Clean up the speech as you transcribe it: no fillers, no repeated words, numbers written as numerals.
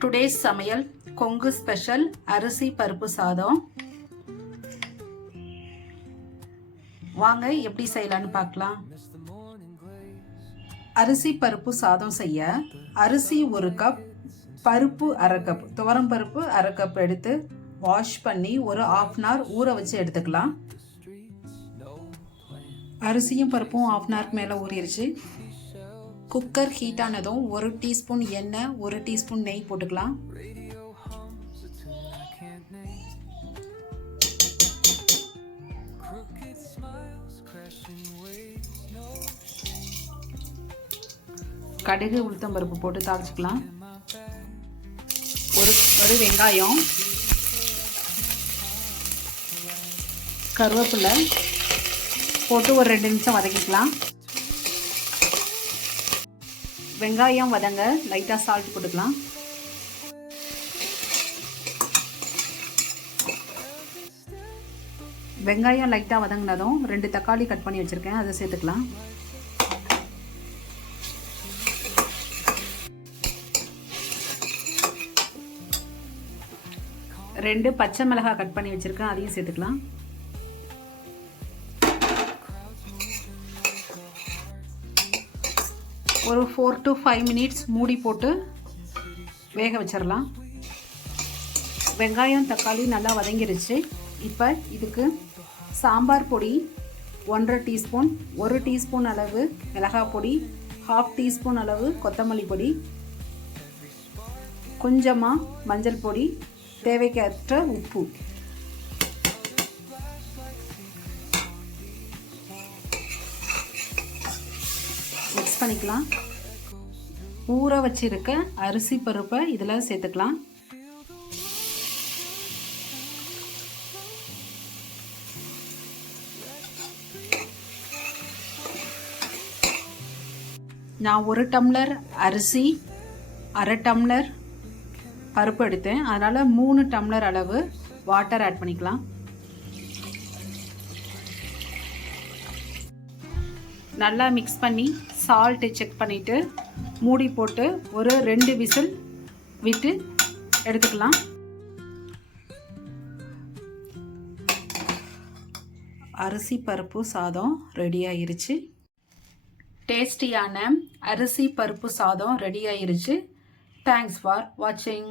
Today's சமையல் Kongu special அரிசி பருப்பு சாதம். வாங்க எப்படி செய்யலான்னு பார்க்கலாம். அரிசி பருப்பு சாதம் செய்ய அரிசி 1 கப், பருப்பு 1/2 கப், துவரம் பருப்பு 1/2 கப் எடுத்து வாஷ் பண்ணி ஒரு 1/2 hour ஊற வச்சு எடுத்துக்கலாம். அரிசியும் பருப்பும் 1/2 hourக்கு மேலே ஊறிடுச்சு. குக்கர் ஹீட் ஆனதும் 1 டீஸ்பூன் எண்ணெய், 1 டீஸ்பூன் நெய் போட்டுக்கலாம். கடுகு உளுத்தம் பருப்பு போட்டு தாளிச்சுக்கலாம். ஒரு வெங்காயம், கருவேப்பிலை போட்டு ஒரு 2 நிமிஷம் வதக்கிக்கலாம். வெங்காயம் வதங்க லைட்டாக சால்ட் போட்டுக்கலாம். வெங்காயம் லைட்டாக வதங்கினதும் 2 தக்காளி கட் பண்ணி வச்சுருக்கேன், அதை சேர்த்துக்கலாம். ரெண்டு பச்சை மிளகாய் கட் பண்ணி வச்சுருக்கேன், அதையும் சேர்த்துக்கலாம். ஒரு 4 to 5 minutes மூடி போட்டு வேக வச்சிடலாம். வெங்காயம் தக்காளி நல்லா வதங்கிருச்சு. இப்போ இதுக்கு சாம்பார் பொடி 1.5 டீஸ்பூன், 1 டீஸ்பூன் அளவு மிளகாய் பொடி, 1/2 டீஸ்பூன் அளவு கொத்தமல்லி பொடி, கொஞ்சமாக மஞ்சள் பொடி, தேவைக்கேற்ற உப்பு. மிக்ஸ் பண்ணிக்கலாம். ஊற வச்சிருக்க அரிசி பருப்பை இதில் சேர்த்துக்கலாம். நான் 1 டம்ளர் அரிசி 1/2 டம்ளர் பருப்பு எடுத்தேன், அதனால் 3 டம்ளர் அளவு வாட்டர் ஆட் பண்ணிக்கலாம். நல்லா மிக்ஸ் பண்ணி சால்ட்டு செக் பண்ணிவிட்டு மூடி போட்டு ஒரு 2 விசில் விட்டு எடுத்துக்கலாம். அரிசி பருப்பு சாதம் ரெடி ஆயிருச்சு. டேஸ்டியான அரிசி பருப்பு சாதம் ரெடி ஆயிருச்சு. தேங்க்ஸ் ஃபார் வாட்சிங்.